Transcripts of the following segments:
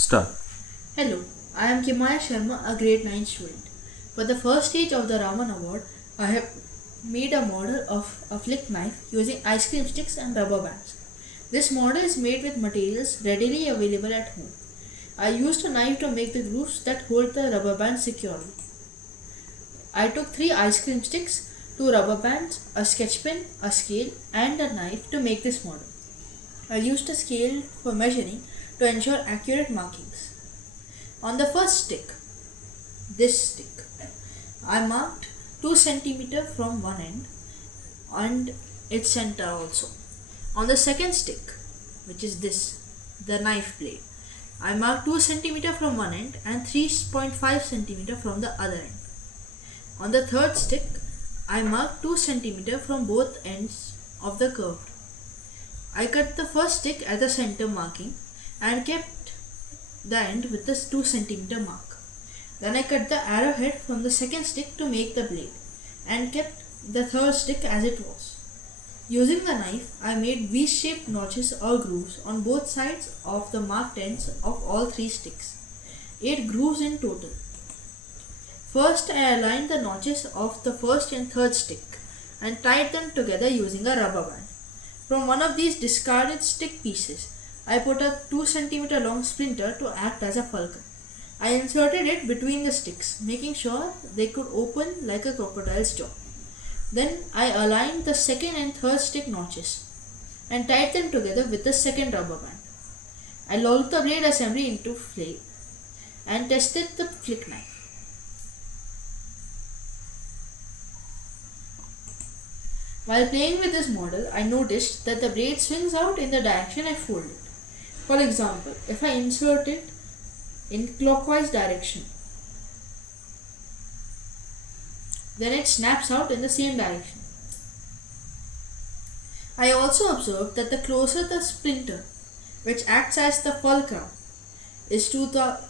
Start. Hello, I am Kimaya Sharma, a grade 9 student. For the first stage of the Raman Award, I have made a model of a flick knife using ice cream sticks and rubber bands. This model is made with materials readily available at home. I used a knife to make the grooves that hold the rubber band securely. I took 3 ice cream sticks, 2 rubber bands, a sketch pen, a scale, and a knife to make this model. I used a scale for measuring to ensure accurate markings. On the first stick, this stick, I marked 2 cm from one end and its center also. On the second stick, which is this, the knife blade, I marked 2 cm from one end and 3.5 cm from the other end. On the third stick, I marked 2 cm from both ends of the curve. I cut the first stick at the center marking and kept the end with the 2 cm mark. Then I cut the arrowhead from the second stick to make the blade and kept the third stick as it was. Using the knife, I made V-shaped notches or grooves on both sides of the marked ends of all 3 sticks. 8 grooves in total. First, I aligned the notches of the first and third stick and tied them together using a rubber band. From one of these discarded stick pieces, I put a 2 cm long splinter to act as a fulcrum. I inserted it between the sticks, making sure they could open like a crocodile's jaw. Then I aligned the second and third stick notches and tied them together with the second rubber band. I locked the blade assembly into place and tested the flick knife. While playing with this model, I noticed that the blade swings out in the direction I fold it. For example, if I insert it in clockwise direction, then it snaps out in the same direction. I also observed that the closer the splinter, which acts as the fulcrum, is to the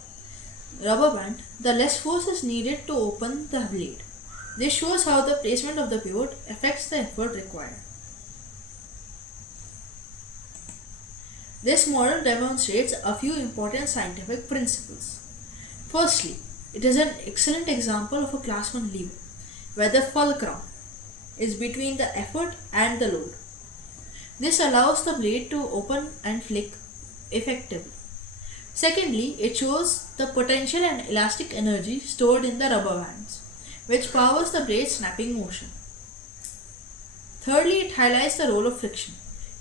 rubber band, the less force is needed to open the blade. This shows how the placement of the pivot affects the effort required. This model demonstrates a few important scientific principles. Firstly, it is an excellent example of a class 1 lever, where the fulcrum is between the effort and the load. This allows the blade to open and flick effectively. Secondly, it shows the potential and elastic energy stored in the rubber bands, which powers the blade's snapping motion. Thirdly, it highlights the role of friction.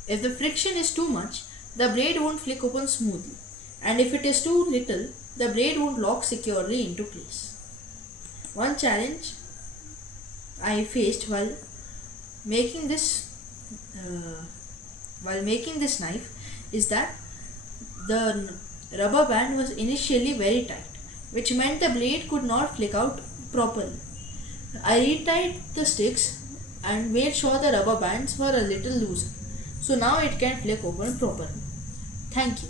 If the friction is too much, the blade won't flick open smoothly, and if it is too little, the blade won't lock securely into place. One challenge I faced while making this knife is that the rubber band was initially very tight, which meant the blade could not flick out properly. I retied the sticks and made sure the rubber bands were a little looser, so now it can flick open properly. Thank you.